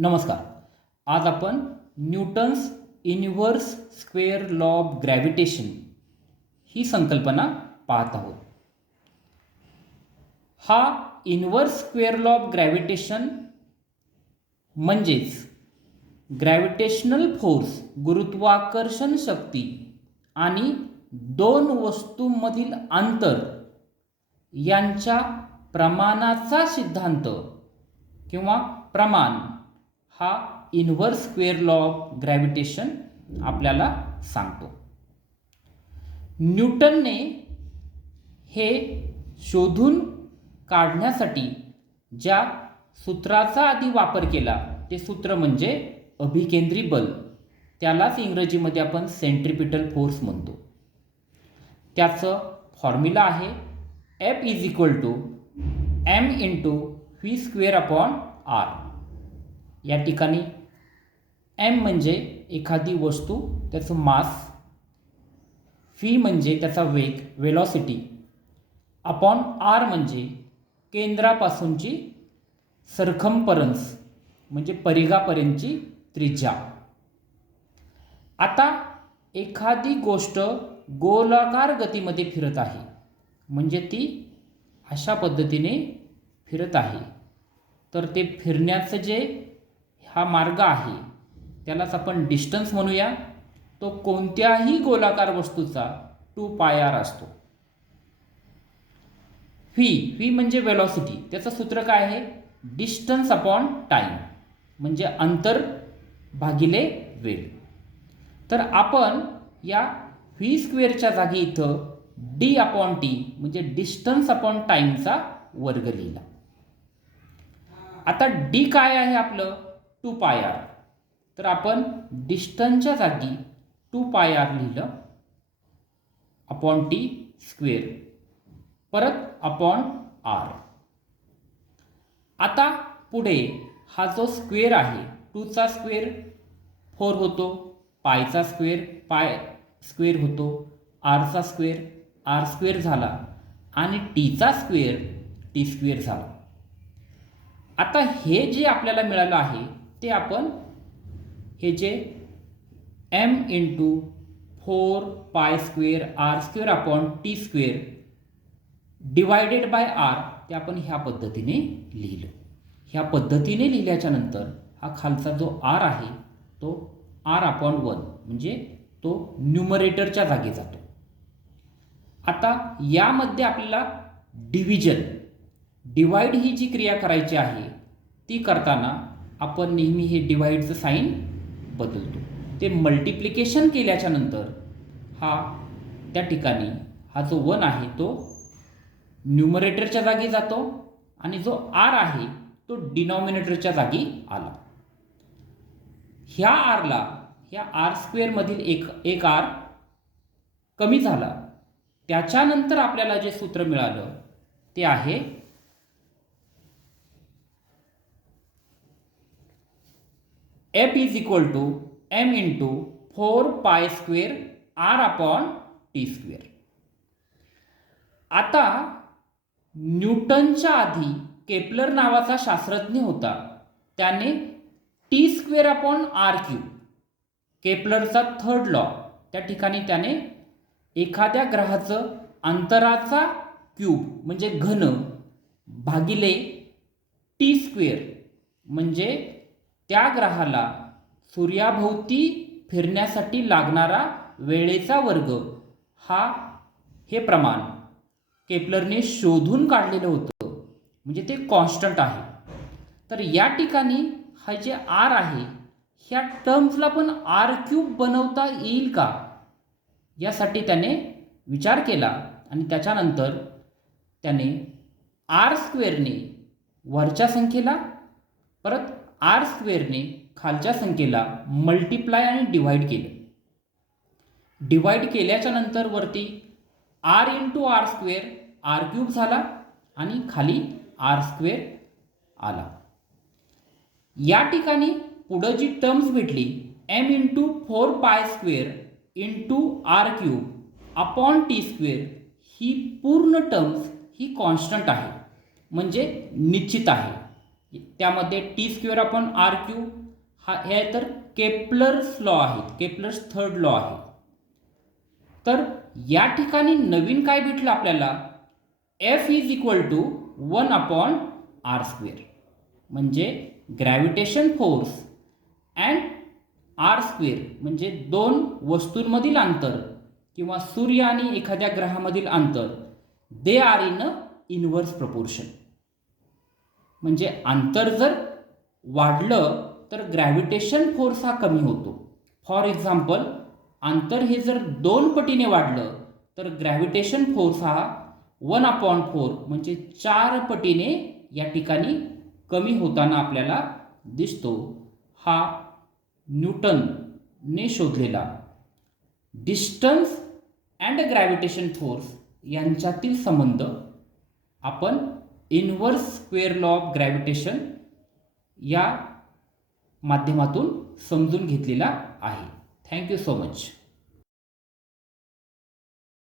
नमस्कार. आज आपण Newton's inverse square law of gravitation ही संकल्पना पाहत आहोत. हा inverse square law of gravitation म्हणजेच ग्रॅव्हिटेशनल फोर्स गुरुत्वाकर्षण शक्ती आणि दोन वस्तूंमधील अंतर यांच्या प्रमाणाचा सिद्धांत किंवा प्रमाण हा inverse square law of gravitation आपल्याला सांगतो. न्यूटनने हे शोधून काढण्यासाठी ज्या सूत्राचा आधी वापर केला ते सूत्र म्हणजे अभिकेंद्री बल, त्यालाच इंग्रजीमध्ये आपण सेंट्रिपिटल फोर्स म्हणतो. त्याचं फॉर्म्युला आहे F = m × v²/r. या ठिकाणी m म्हणजे एखादी वस्तू त्याचं मास, v म्हणजे त्याचा वेग वेलॉसिटी, अपॉन r म्हणजे केंद्रापासूनची सरकमफरन्स म्हणजे परिघापर्यंतची त्रिज्या. आता एखादी गोष्ट गोलाकार गतीमध्ये फिरत आहे म्हणजे ती अशा पद्धतीने फिरत आहे, तर ते फिरण्याचं जे हा मार्ग आहे त्यालाच आपण डिस्टन्स म्हणूया. तो कोणत्याही गोलाकार वस्तूचा 2πr असतो. v म्हणजे वेलॉसिटी, त्याचं सूत्र काय आहे? डिस्टन्स अपॉन टाइम म्हणजे अंतर भागिले वेळ. तर आपण या v² जागी इथं d/t म्हणजे डिस्टन्स अपॉन टाइमचा वर्ग लिहिला. आता d काय आहे आपलं? 2πr. तर आपण डिस्टन्सच्या जागी 2πr लिहिलं अपॉन t², परत अपॉन r. आता पुढे हा जो स्क्वेअर आहे, 2चा स्क्वेअर 4 होतो, पायचा स्क्वेअर π² होतो, rचा स्क्वेअर r² झाला आणि tचा स्क्वेअर t² झाला. आता हे जे आपल्याला मिळालं आहे ते आपण हे जे m × 4π²r² divided by r ते आपण ह्या पद्धतीने लिहिलं. ह्या पद्धतीने लिहिल्याच्या नंतर हा खालचा जो r आहे तो r/1 म्हणजे तो न्यूमरेटरच्या जागी जातो. आता यामध्ये आपल्याला डिवाइड ही जी क्रिया करायची आहे ती करताना आपण नेहमी हे डिवाइडचं साईन बदलतो. ते मल्टिप्लिकेशन केल्याच्या नंतर हा त्या ठिकाणी हा जो 1 आहे तो न्यूमरेटरच्या जागी जातो आणि जो r आहे तो डिनॉमिनेटरच्या जागी आला. ह्या rला ह्या r² मधील एक r कमी झाला. त्याच्यानंतर आपल्याला जे सूत्र मिळालं ते आहे F m × 4π²r/t². आता न्यूटनच्या आधी केपलर नावाचा शास्त्रज्ञ होता, त्याने t²/r³ केपलरचा थर्ड लॉ, त्या ठिकाणी त्याने एखाद्या ग्रहाचं अंतराचा क्यूब म्हणजे घन भागिले t² म्हणजे त्या ग्रहाला सूर्याभोवती फिरण्यासाठी लागणारा वेळेचा वर्ग हे प्रमाण केपलरने शोधून काढलेलं होतं, म्हणजे ते कॉन्स्टंट आहे. तर या ठिकाणी हा जे r आहे ह्या टर्म्सला पण r³ बनवता येईल का यासाठी त्याने विचार केला आणि त्याच्यानंतर त्याने r² वरच्या संख्येला परत r² खालच्या संख्येला मल्टिप्लाय आणि डिवाइड केलं. डिवाइड केल्याच्या नंतर वरती r × r² r³ झाला आणि खाली r² आला. या ठिकाणी पुढं जी टर्म्स भेटली m × 4π² ही पूर्ण टर्म्स ही कॉन्स्टंट आहे म्हणजे निश्चित आहे. त्यामध्ये T square upon R cube हे तर केपलर्स लॉ आहेत, केपलर्स थर्ड लॉ आहे. तर या ठिकाणी नवीन काय भेटलं आपल्याला, F is equal to 1 upon R square, म्हणजे gravitation force and R square म्हणजे दोन वस्तूंमधील अंतर किंवा सूर्य आणि एखाद्या ग्रहामधील अंतर, they are in a inverse proportion. म्हणजे अंतर जर वाढलं तर ग्रॅव्हिटेशन फोर्स हा कमी होतो. फॉर एक्झाम्पल, अंतर हे जर 2 पटीने वाढलं तर ग्रॅव्हिटेशन फोर्स हा 1/4 म्हणजे 4 पटीने या ठिकाणी कमी होताना आपल्याला दिसतो. हा न्यूटनने शोधलेला डिस्टन्स अँड ग्रॅव्हिटेशन फोर्स यांच्यातील संबंध आपण inverse square law of gravitation या माध्यमातून समजून घेतलेला आहे. Thank you so much.